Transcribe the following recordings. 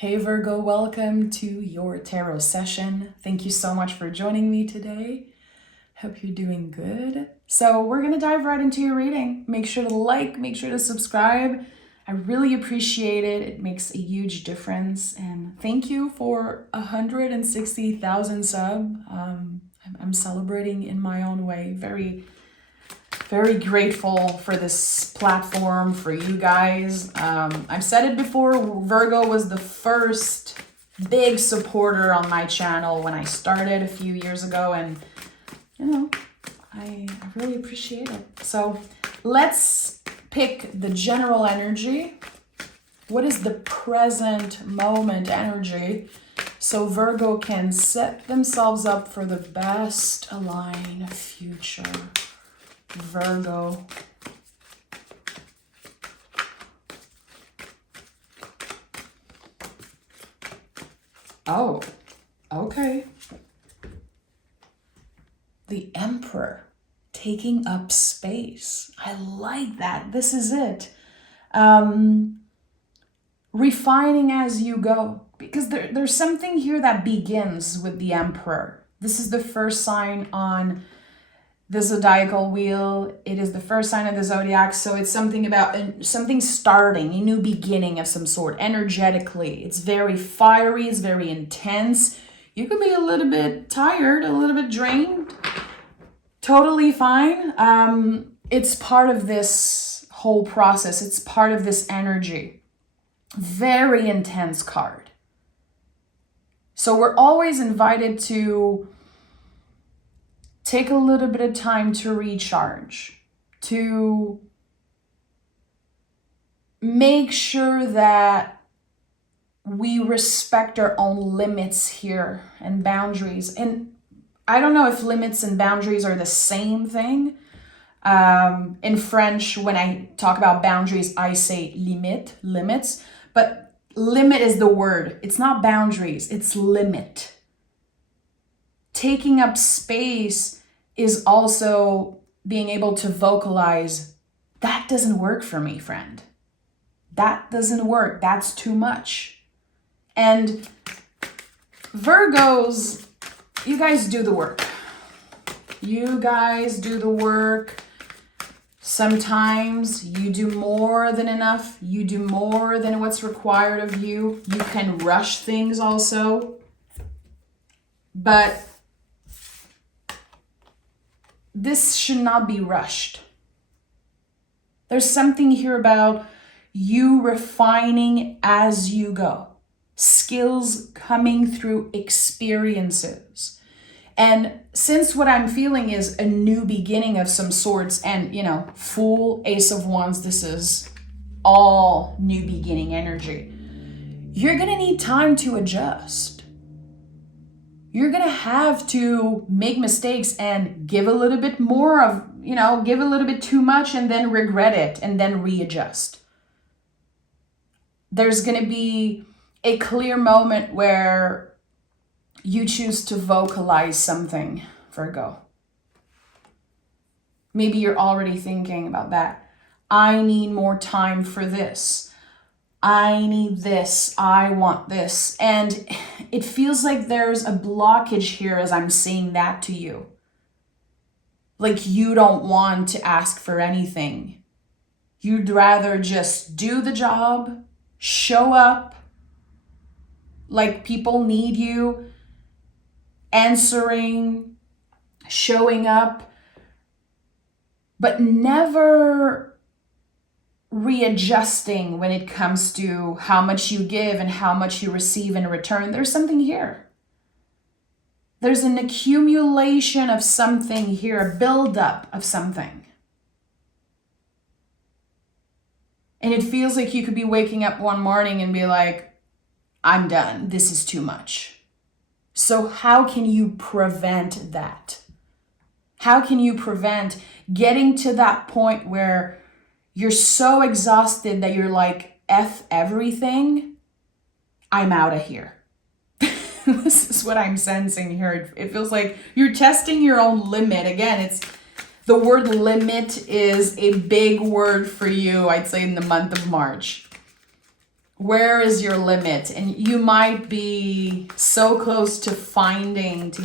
Hey Virgo, welcome to your tarot session. Thank you so much for joining me today. Hope you're doing good. So we're going to dive right into your reading. Make sure to like, make sure to subscribe. I really appreciate it. It makes a huge difference. And thank you for 160,000 sub. I'm celebrating in my own way. Very grateful for this platform, for you guys. I've said it before, Virgo was the first big supporter on my channel when I started a few years ago, and I really appreciate it. So let's pick the general energy. What is the present moment energy so Virgo can set themselves up for the best aligned future? Virgo. Oh, okay. The Emperor taking up space. I like that. This is it. Refining as you go. Because there's something here that begins with the Emperor. This is the first sign on the zodiacal wheel. It is the first sign of the zodiac, so it's something about something starting, a new beginning of some sort, energetically. It's very fiery, it's very intense. You could be a little bit tired, a little bit drained. Totally fine. It's part of this whole process. It's part of this energy. Very intense card. So we're always invited to take a little bit of time to recharge, to make sure that we respect our own limits here and boundaries. And I don't know if limits and boundaries are the same thing. In French, when I talk about boundaries, I say limits, but limit is the word. It's not boundaries, it's limit. Taking up space is also being able to vocalize, that doesn't work for me, friend. That doesn't work. That's too much. And Virgos, you guys do the work. You guys do the work. Sometimes you do more than enough. You do more than what's required of you. You can rush things also. But this should not be rushed. There's something here about you refining as you go. Skills coming through experiences. And since what I'm feeling is a new beginning of some sorts, and full Ace of Wands, this is all new beginning energy. You're gonna need time to adjust. You're going to have to make mistakes and give a little bit more of, give a little bit too much and then regret it and then readjust. There's going to be a clear moment where you choose to vocalize something, Virgo. Maybe you're already thinking about that. I need more time for this. I need this, I want this. And it feels like there's a blockage here as I'm saying that to you. Like you don't want to ask for anything. You'd rather just do the job, show up like people need you, answering, showing up, but never readjusting when it comes to how much you give and how much you receive in return. There's something here. There's an accumulation of something here, a buildup of something. And it feels like you could be waking up one morning and be like, I'm done. This is too much. So how can you prevent that? How can you prevent getting to that point where you're so exhausted that you're like, F everything, I'm out of here. This is what I'm sensing here. It feels like you're testing your own limit. Again, the word limit is a big word for you, I'd say, in the month of March. Where is your limit? And you might be so close to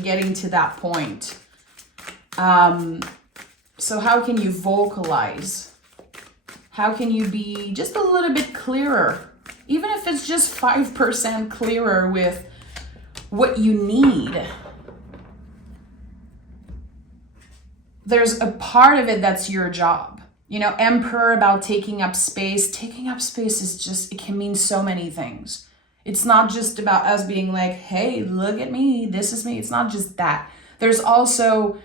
getting to that point. So how can you vocalize? How can you be just a little bit clearer? Even if it's just 5% clearer with what you need. There's a part of it that's your job. You know, Emperor, about taking up space. Taking up space is just, it can mean so many things. It's not just about us being like, hey, look at me, this is me. It's not just that. There's also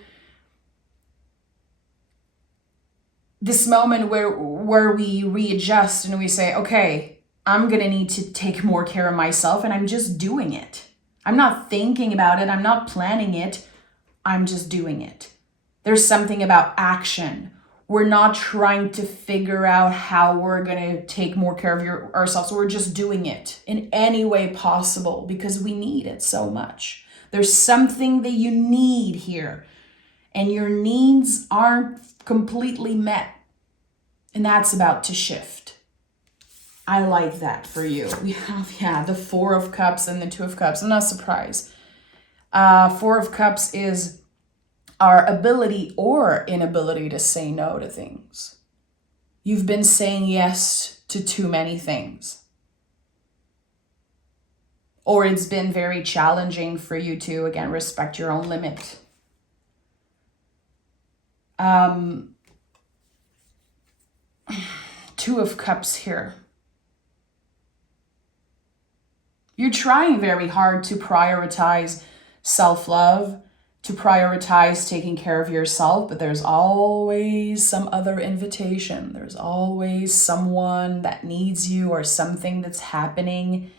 this moment where we readjust and we say, okay, I'm going to need to take more care of myself, and I'm just doing it. I'm not thinking about it. I'm not planning it. I'm just doing it. There's something about action. We're not trying to figure out how we're going to take more care of ourselves. We're just doing it in any way possible because we need it so much. There's something that you need here, and your needs aren't completely met. And that's about to shift. I like that for you. We have, the 4 of Cups and the 2 of Cups. I'm not surprised. 4 of Cups is our ability or inability to say no to things. You've been saying yes to too many things. Or it's been very challenging for you to, again, respect your own limit. 2 of Cups here. You're trying very hard to prioritize self-love, to prioritize taking care of yourself, but there's always some other invitation. There's always someone that needs you or something that's happening.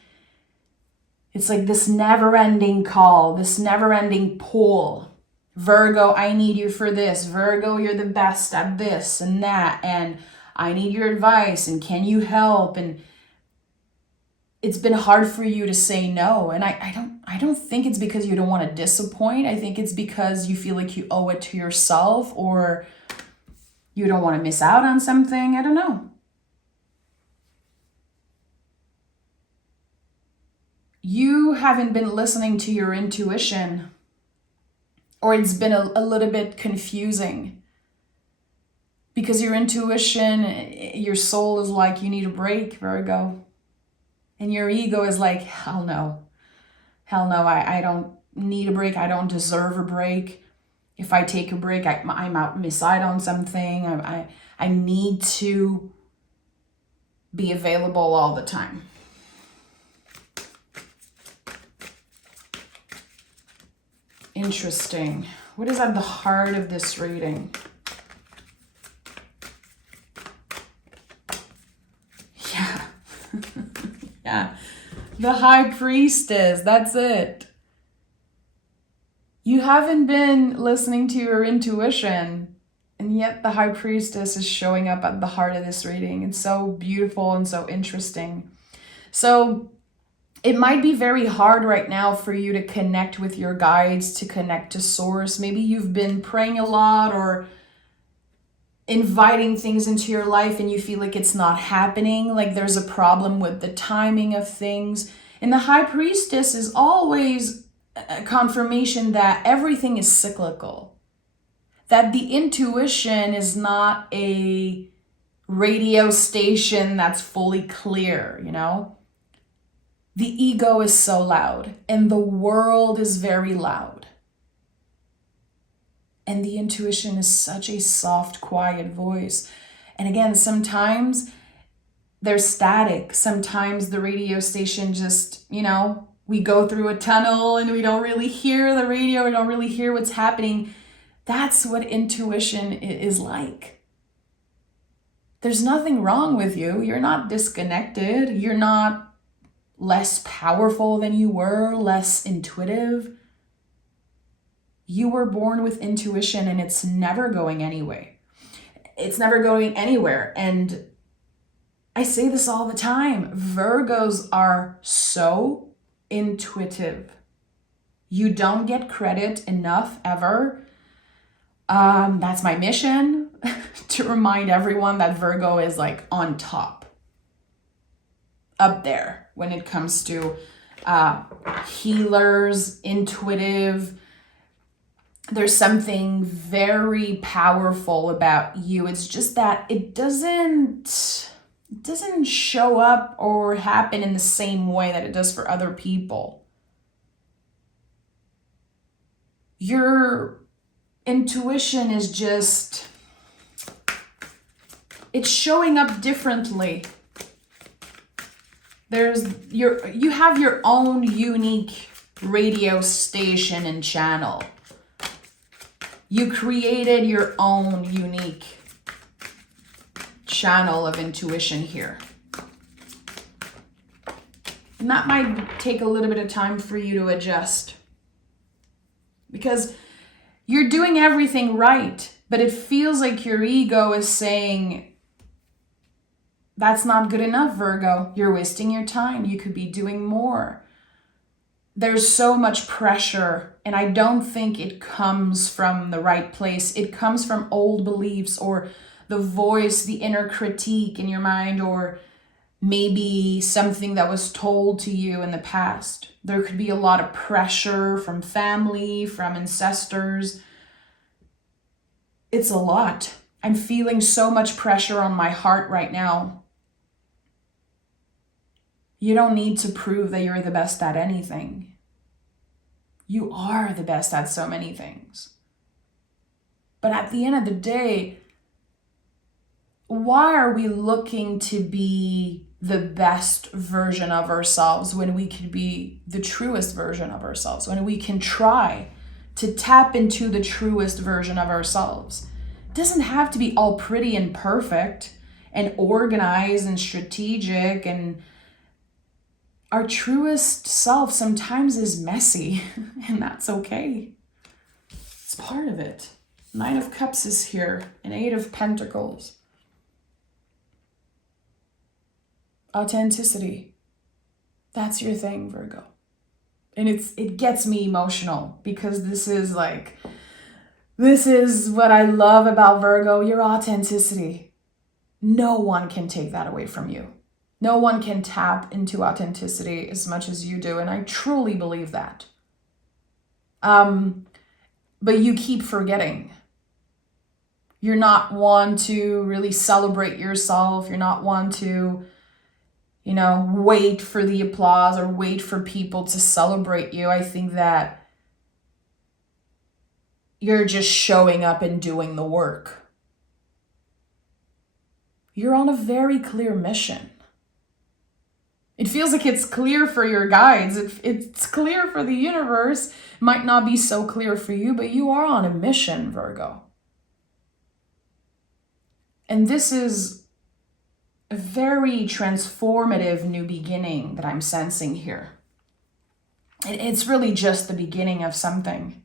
It's like this never-ending call, this never-ending pull. Virgo, I need you for this. Virgo, you're the best at this and that, and I need your advice, and can you help? And it's been hard for you to say no. And I don't think it's because you don't want to disappoint. I think it's because you feel like you owe it to yourself, or you don't want to miss out on something. I don't know. You haven't been listening to your intuition, or it's been a little bit confusing because your intuition, your soul is like, you need a break, Virgo. And your ego is like, hell no, I don't need a break. I don't deserve a break. If I take a break, I might miss out on something. I need to be available all the time. Interesting. What is at the heart of this reading? Yeah. Yeah. The High Priestess. That's it. You haven't been listening to your intuition, and yet the High Priestess is showing up at the heart of this reading. It's so beautiful and so interesting. So it might be very hard right now for you to connect with your guides, to connect to Source. Maybe you've been praying a lot or inviting things into your life and you feel like it's not happening, like there's a problem with the timing of things. And the High Priestess is always a confirmation that everything is cyclical, that the intuition is not a radio station that's fully clear, you know? The ego is so loud and the world is very loud. And the intuition is such a soft, quiet voice. And again, sometimes they're static. Sometimes the radio station just, we go through a tunnel and we don't really hear the radio. We don't really hear what's happening. That's what intuition is like. There's nothing wrong with you. You're not disconnected. You're not less powerful than you were, less intuitive. You were born with intuition and it's never going anywhere. It's never going anywhere. And I say this all the time. Virgos are so intuitive. You don't get credit enough ever. That's my mission, to remind everyone that Virgo is like on top up there when it comes to healers, intuitive. There's something very powerful about you. It's just that it doesn't show up or happen in the same way that it does for other people. Your intuition is just, it's showing up differently. You have your own unique radio station and channel. You created your own unique channel of intuition here. And that might take a little bit of time for you to adjust. Because you're doing everything right, but it feels like your ego is saying, that's not good enough, Virgo. You're wasting your time. You could be doing more. There's so much pressure, and I don't think it comes from the right place. It comes from old beliefs or the voice, the inner critique in your mind, or maybe something that was told to you in the past. There could be a lot of pressure from family, from ancestors. It's a lot. I'm feeling so much pressure on my heart right now. You don't need to prove that you're the best at anything. You are the best at so many things. But at the end of the day, why are we looking to be the best version of ourselves when we could be the truest version of ourselves, when we can try to tap into the truest version of ourselves? It doesn't have to be all pretty and perfect and organized and strategic, and our truest self sometimes is messy, and that's okay. It's part of it. Nine of Cups is here, and Eight of Pentacles. Authenticity. That's your thing, Virgo. And it gets me emotional because this is what I love about Virgo, your authenticity. No one can take that away from you. No one can tap into authenticity as much as you do, and I truly believe that. But you keep forgetting. You're not one to really celebrate yourself. You're not one to, wait for the applause or wait for people to celebrate you. I think that you're just showing up and doing the work. You're on a very clear mission. It feels like it's clear for your guides. It's clear for the universe. Might not be so clear for you, but you are on a mission, Virgo. And this is a very transformative new beginning that I'm sensing here. It's really just the beginning of something.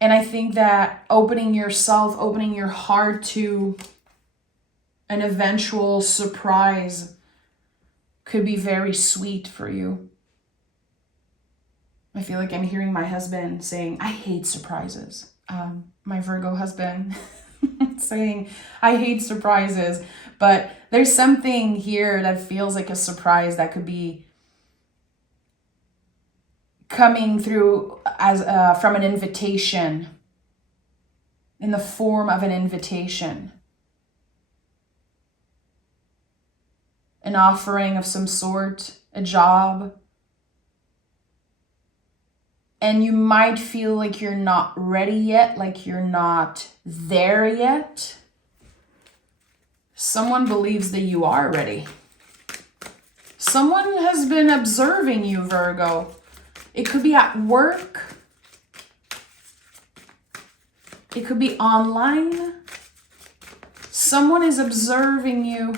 And I think that opening yourself, opening your heart to an eventual surprise could be very sweet for you. I feel like I'm hearing my husband saying, I hate surprises. My Virgo husband saying, I hate surprises. But there's something here that feels like a surprise that could be coming through as from an invitation, in the form of an invitation. An offering of some sort, a job. And you might feel like you're not ready yet, like you're not there yet. Someone believes that you are ready. Someone has been observing you, Virgo. It could be at work. It could be online. Someone is observing you.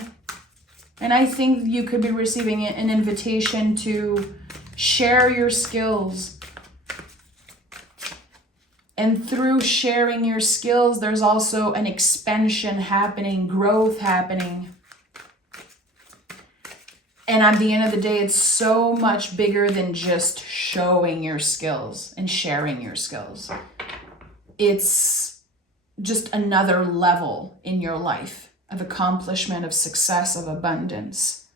And I think you could be receiving an invitation to share your skills. And through sharing your skills, there's also an expansion happening, growth happening. And at the end of the day, it's so much bigger than just showing your skills and sharing your skills. It's just another level in your life of accomplishment, of success, of abundance.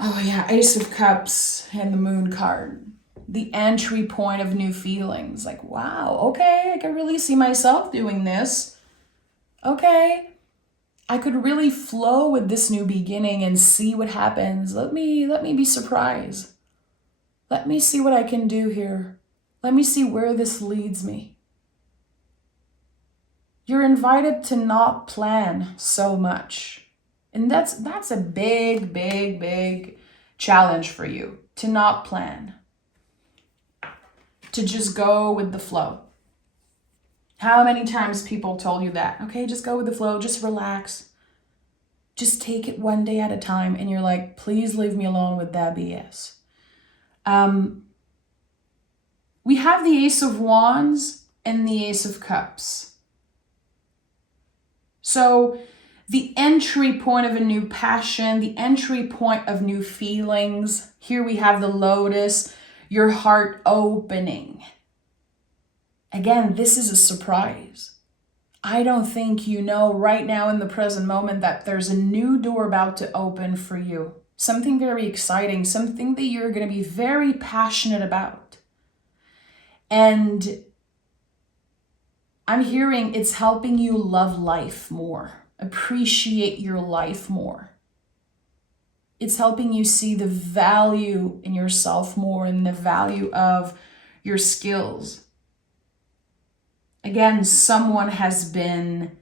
Oh yeah, Ace of Cups and the Moon card. The entry point of new feelings. Like, wow, okay, I can really see myself doing this. Okay, I could really flow with this new beginning and see what happens. Let me be surprised. Let me see what I can do here. Let me see where this leads me. You're invited to not plan so much. And that's a big, big, big challenge for you, to not plan. To just go with the flow. How many times people told you that? Okay, just go with the flow, just relax. Just take it one day at a time. And you're like, please leave me alone with that BS. We have the Ace of Wands and the Ace of Cups. So the entry point of a new passion, the entry point of new feelings. Here we have the Lotus, your heart opening. Again, this is a surprise. I don't think you know right now in the present moment that there's a new door about to open for you. Something very exciting, something that you're going to be very passionate about. And I'm hearing it's helping you love life more, appreciate your life more. It's helping you see the value in yourself more and the value of your skills. Again, someone has been,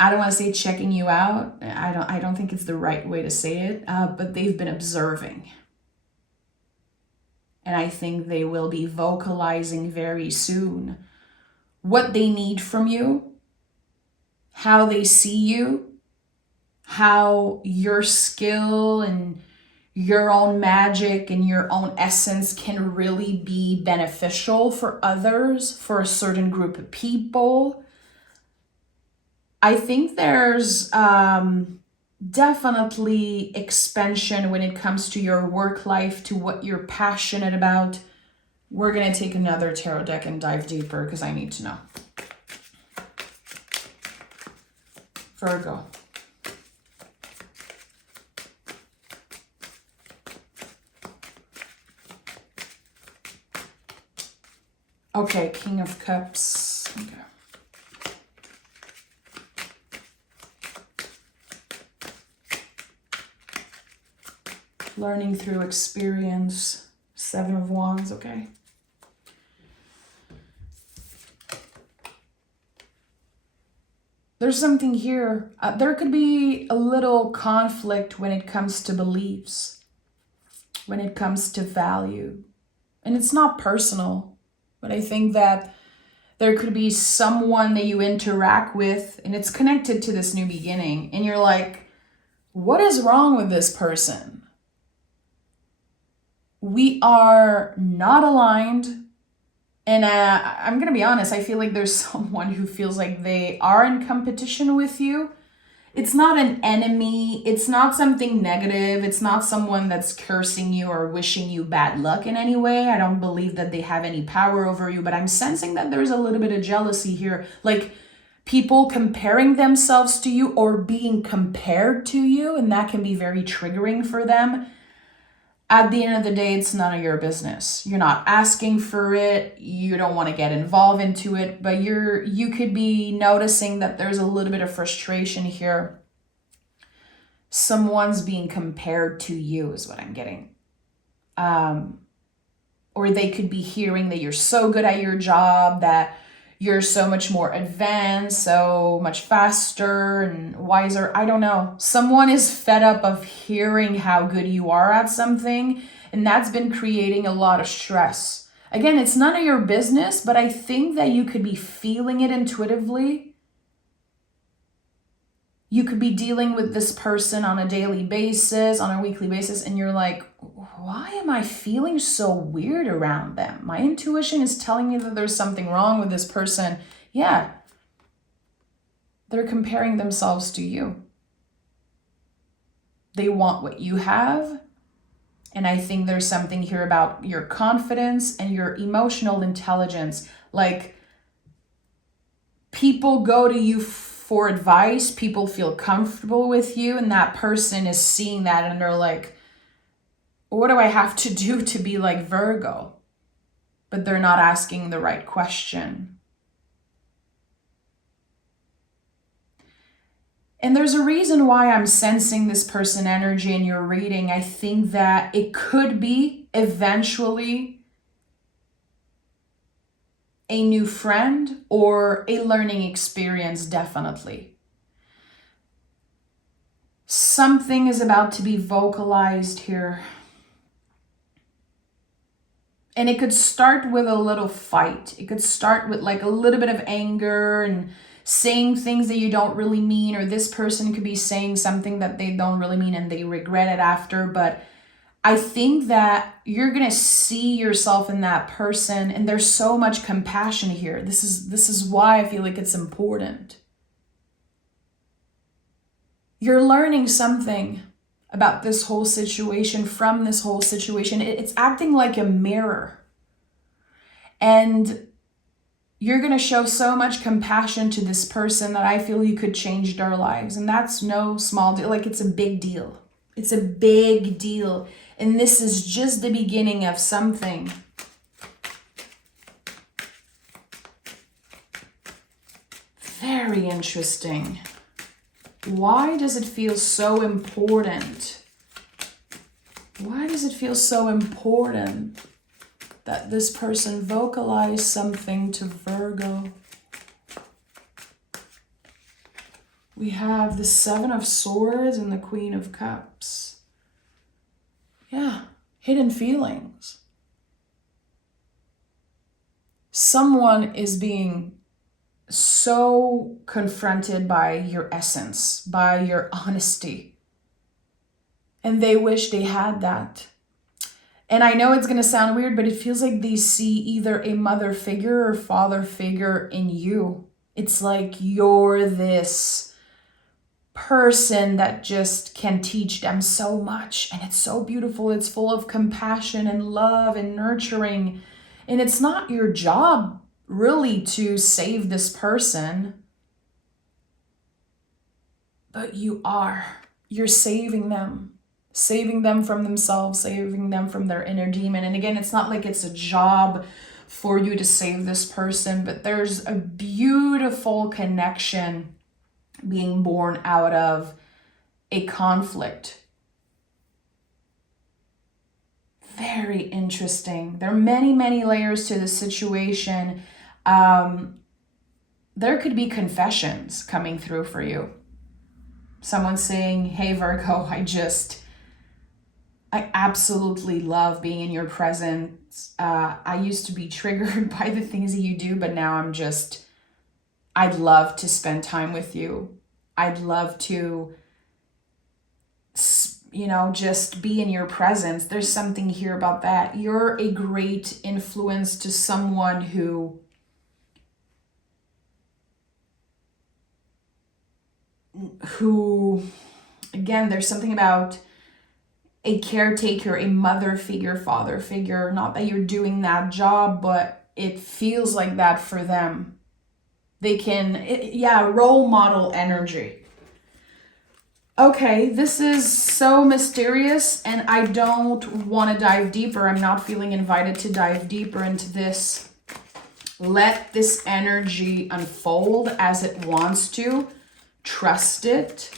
I don't want to say checking you out. I don't think it's the right way to say it, but they've been observing. And I think they will be vocalizing very soon what they need from you, how they see you, how your skill and your own magic and your own essence can really be beneficial for others, for a certain group of people. I think there's definitely expansion when it comes to your work life, to what you're passionate about. We're going to take another tarot deck and dive deeper because I need to know. Virgo. Okay, King of Cups. Okay. Learning through experience. Seven of Wands, okay. There's something here. There could be a little conflict when it comes to beliefs, when it comes to value. And it's not personal, but I think that there could be someone that you interact with and it's connected to this new beginning. And you're like, what is wrong with this person? We are not aligned. And I'm going to be honest, I feel like there's someone who feels like they are in competition with you. It's not an enemy. It's not something negative. It's not someone that's cursing you or wishing you bad luck in any way. I don't believe that they have any power over you, but I'm sensing that there's a little bit of jealousy here. Like people comparing themselves to you or being compared to you, and that can be very triggering for them. At the end of the day, it's none of your business. You're not asking for it. You don't want to get involved into it, but you could be noticing that there's a little bit of frustration here. Someone's being compared to you is what I'm getting. Or they could be hearing that you're so good at your job, that you're so much more advanced, so much faster and wiser. I don't know. Someone is fed up of hearing how good you are at something, and that's been creating a lot of stress. Again, it's none of your business, but I think that you could be feeling it intuitively. You could be dealing with this person on a daily basis, on a weekly basis, and you're like, why am I feeling so weird around them? My intuition is telling me that there's something wrong with this person. Yeah, they're comparing themselves to you. They want what you have. And I think there's something here about your confidence and your emotional intelligence. Like, people go to you for advice. People feel comfortable with you, and that person is seeing that and they're like, what do I have to do to be like Virgo? But they're not asking the right question. And there's a reason why I'm sensing this person energy in your reading. I think that it could be eventually a new friend or a learning experience, definitely. Something is about to be vocalized here. And it could start with a little fight. It could start with like a little bit of anger and saying things that you don't really mean, or this person could be saying something that they don't really mean and they regret it after. But I think that you're going to see yourself in that person, and there's so much compassion here. This is why I feel like it's important. You're learning something about this whole situation, from this whole situation. It's acting like a mirror. And you're going to show so much compassion to this person that I feel you could change their lives. And that's no small deal. Like, it's a big deal. It's a big deal. And this is just the beginning of something. Very interesting. Why does it feel so important? Why does it feel so important that this person vocalize something to Virgo? We have the Seven of Swords and the Queen of Cups. Yeah, hidden feelings. Someone is being so confronted by your essence, by your honesty. And they wish they had that. And I know it's going to sound weird, but it feels like they see either a mother figure or father figure in you. It's like you're this person that just can teach them so much. And it's so beautiful. It's full of compassion and love and nurturing. And it's not your job really to save this person, but you are. You're saving them from themselves, saving them from their inner demon. And again, it's not like it's a job for you to save this person, but there's a beautiful connection being born out of a conflict. Very interesting. There are many, many layers to the situation. There could be confessions coming through for you. Someone saying, hey, Virgo, I absolutely love being in your presence. I used to be triggered by the things that you do, but now I'd love to spend time with you. I'd love to, just be in your presence. There's something here about that. You're a great influence to someone who again, there's something about a caretaker, a mother figure, father figure. Not that you're doing that job, but it feels like that for them. They role model energy. Okay, this is so mysterious, and I don't want to dive deeper. I'm not feeling invited to dive deeper into this. Let this energy unfold as it wants to. Trust it.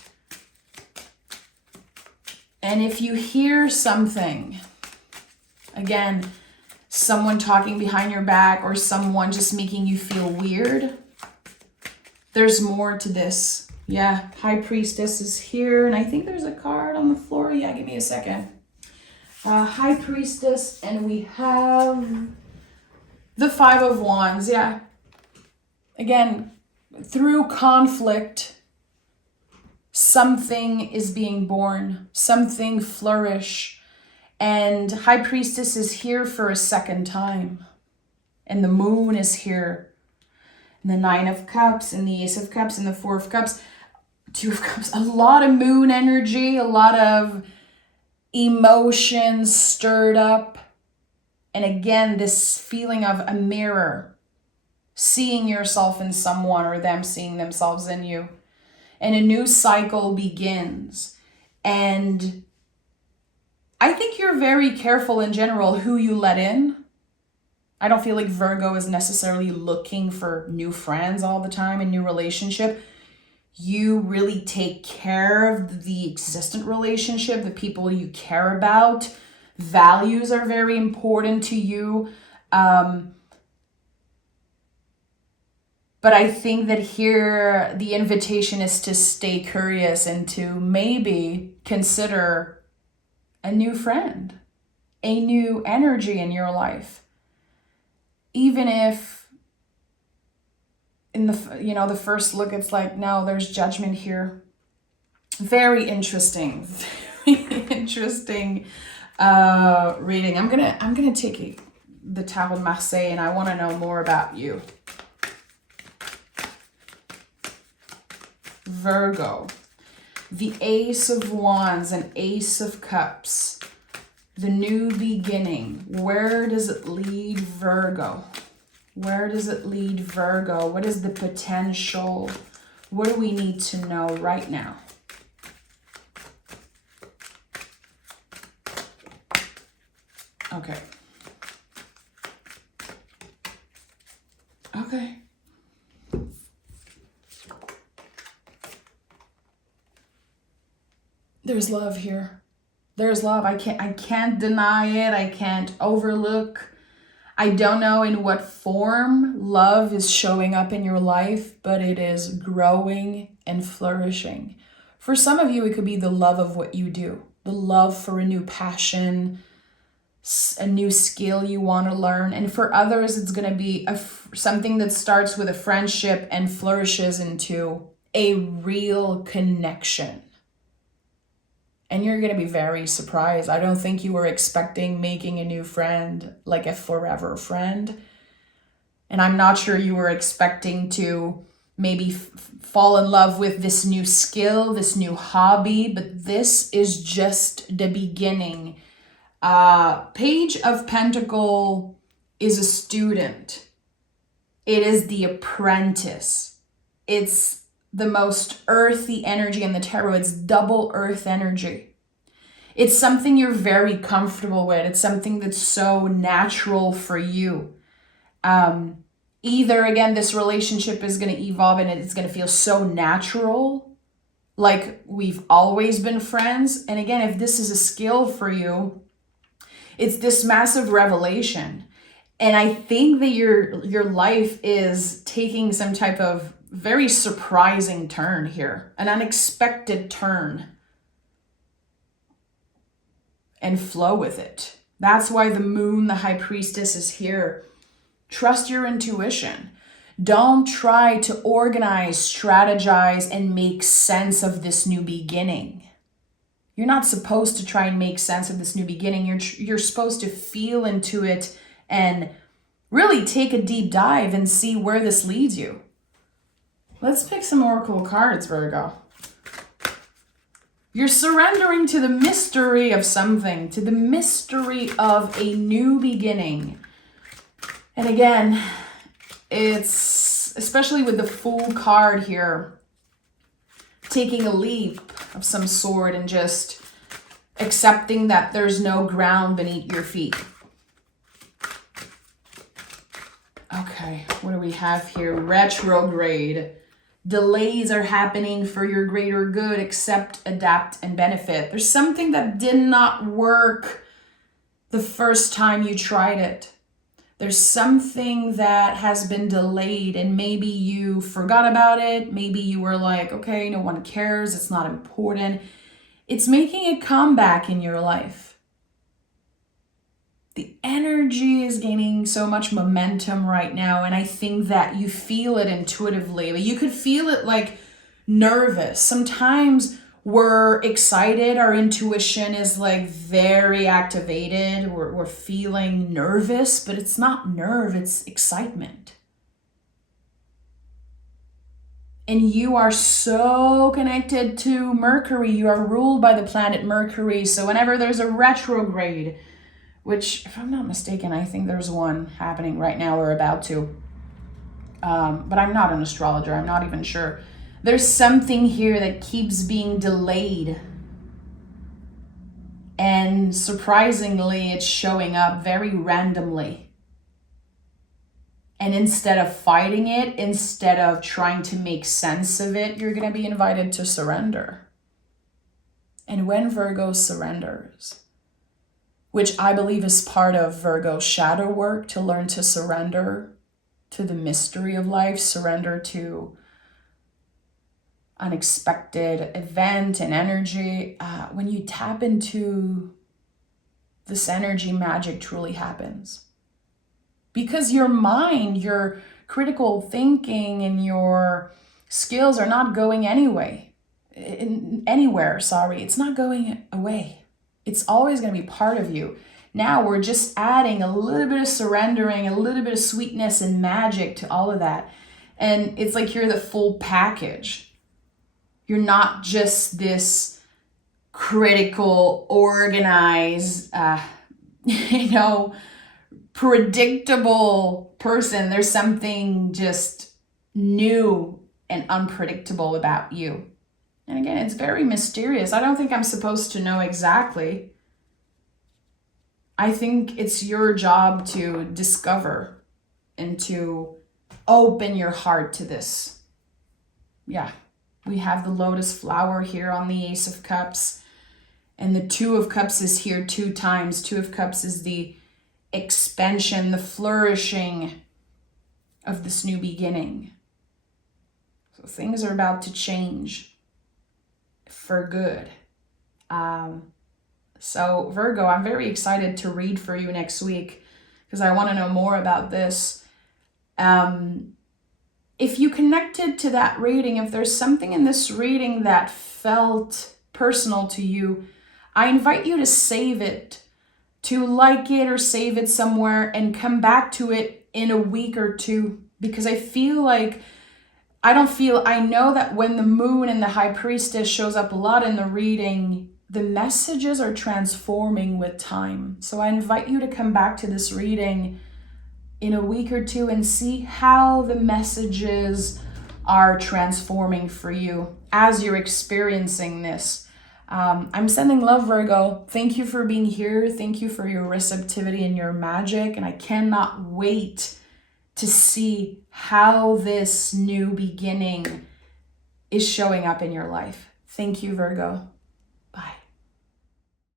And if you hear something, again, someone talking behind your back or someone just making you feel weird, there's more to this. Yeah, High Priestess is here, and I think there's a card on the floor. Yeah, give me a second. High Priestess, and we have the Five of Wands. Yeah. Again, through conflict, something is being born, something flourish. And High Priestess is here for a second time. And the Moon is here. And the Nine of Cups and the Ace of Cups and the Four of Cups. Two of Cups. A lot of Moon energy, a lot of emotions stirred up. And again, this feeling of a mirror. Seeing yourself in someone or them seeing themselves in you. and a new cycle begins. And I think you're very careful in general who you let in. I don't feel like Virgo is necessarily looking for new friends all the time and new relationship. You really take care of the existent relationship, the people you care about. Values are very important to you. But I think that here the invitation is to stay curious and to maybe consider a new friend, a new energy in your life. Even if in the first look it's like, no, there's judgment here. Very interesting, very interesting reading. I'm gonna take the Tarot de Marseille, and I want to know more about you. Virgo, the Ace of Wands and Ace of Cups, the new beginning. Where does it lead Virgo? Where does it lead Virgo? What is the potential? What do we need to know right now? Okay. Okay. There's love here. There's love. I can't deny it. I can't overlook. I don't know in what form love is showing up in your life, but it is growing and flourishing. For some of you, it could be the love of what you do, the love for a new passion, a new skill you want to learn. And for others, it's going to be something that starts with a friendship and flourishes into a real connection. And you're going to be very surprised. I don't think you were expecting making a new friend, like a forever friend. And I'm not sure you were expecting to maybe fall in love with this new skill, this new hobby, but this is just the beginning. Page of Pentacle is a student. It is the apprentice. It's the most earthy energy in the tarot. It's double earth energy. It's something you're very comfortable with. It's something that's so natural for you. Either, again, this relationship is going to evolve and it's going to feel so natural, like we've always been friends. And again, if this is a skill for you, it's this massive revelation. And I think that your life is taking some type of very surprising turn here, an unexpected turn, and flow with it. That's why the moon, the high priestess, is here. Trust your intuition. Don't try to organize, strategize, and make sense of this new beginning. You're not supposed to try and make sense of this new beginning. You're supposed to feel into it and really take a deep dive and see where this leads you. Let's pick some oracle cards, Virgo. You're surrendering to the mystery of something, to the mystery of a new beginning. And again, it's, especially with the Fool card here, taking a leap of some sort and just accepting that there's no ground beneath your feet. Okay, what do we have here? Retrograde. Delays are happening for your greater good. Accept, adapt, and benefit. There's something that did not work the first time you tried it. There's something that has been delayed and maybe you forgot about it. Maybe you were like, okay, no one cares. It's not important. It's making a comeback in your life. The energy is gaining so much momentum right now, and I think that you feel it intuitively. But you could feel it like nervous. Sometimes we're excited, our intuition is like very activated, we're feeling nervous, but it's not nerve, it's excitement. And you are so connected to Mercury. You are ruled by the planet Mercury. So whenever there's a retrograde, which, if I'm not mistaken, I think there's one happening right now or about to. But I'm not an astrologer. I'm not even sure. There's something here that keeps being delayed. And surprisingly, it's showing up very randomly. And instead of fighting it, instead of trying to make sense of it, you're going to be invited to surrender. And when Virgo surrenders, which I believe is part of Virgo's shadow work, to learn to surrender to the mystery of life, surrender to unexpected event and energy. When you tap into this energy, magic truly happens. Because your mind, your critical thinking, and your skills are not going anywhere. It's not going away. It's always going to be part of you. Now we're just adding a little bit of surrendering, a little bit of sweetness and magic to all of that. And it's like you're the full package. You're not just this critical, organized, predictable person. There's something just new and unpredictable about you. And again, it's very mysterious. I don't think I'm supposed to know exactly. I think it's your job to discover and to open your heart to this. Yeah. We have the lotus flower here on the Ace of Cups. And the Two of Cups is here 2 times. Two of Cups is the expansion, the flourishing of this new beginning. So things are about to change for good. So Virgo, I'm very excited to read for you next week because I want to know more about this. If you connected to that reading, if there's something in this reading that felt personal to you, I invite you to save it, to like it or save it somewhere and come back to it in a week or 2. Because I know that when the moon and the high priestess shows up a lot in the reading, the messages are transforming with time. So I invite you to come back to this reading in a week or 2 and see how the messages are transforming for you as you're experiencing this. I'm sending love, Virgo. Thank you for being here. Thank you for your receptivity and your magic. And I cannot wait to see how this new beginning is showing up in your life. Thank you, Virgo.